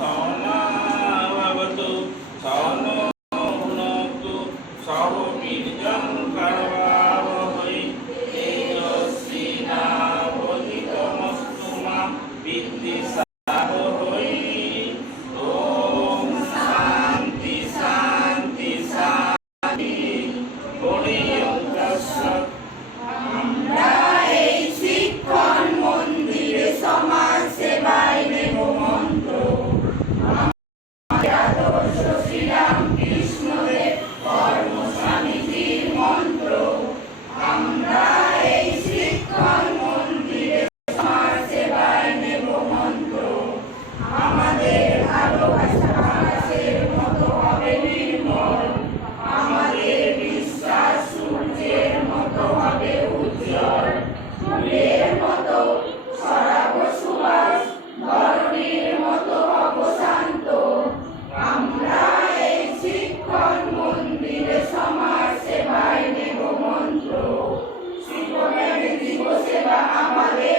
सहना भवतु सहनो भुनक्तु सह वीर्यं करवावहै तेजस्विनावधीतमस्तु मा विद्विषावहै। ओम शांति शांति शांति। हरिओम तत्सत्। আমরা এই শিক্ষণ মন্দিরে সমাজ সেবায় নেব মন্ত্র। আমাদের আদর্শ শ্রীরামকৃষ্ণদেব কর্মস্বামীজির মন্ত্র। আমরা এই শিক্ষণ মন্দিরে সমাজ সেবায় নেব মন্ত্র। আমাদের ভালোবাসা আকাশের মতো হবে নির্মল। আমাদের বিশ্বাস সূর্যের মতো হবে উজ্জ্বল। ফুলের মতো ছড়াবো সুবাস, ধরণীর মতো হব শান্ত। আমরা এই শিক্ষণ মন্দিরে সমাজ সেবায় নেব মন্ত্র। জীবনের জীব সেবা আমাদের